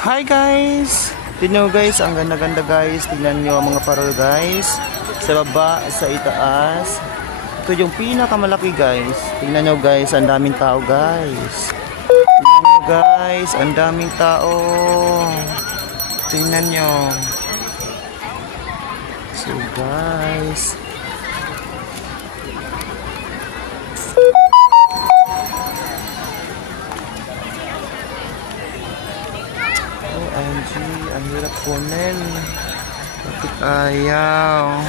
Hi guys! Tignan nyo guys, ang ganda-ganda guys. Tignan nyo ang mga parol guys. Sa baba, sa itaas. Ito yung pinakamalaki guys. Tignan nyo guys, ang daming tao guys. Tignan nyo guys, ang daming tao. Tignan nyo. So guys, OMG, ang hirap kunin. Bakit ayaw?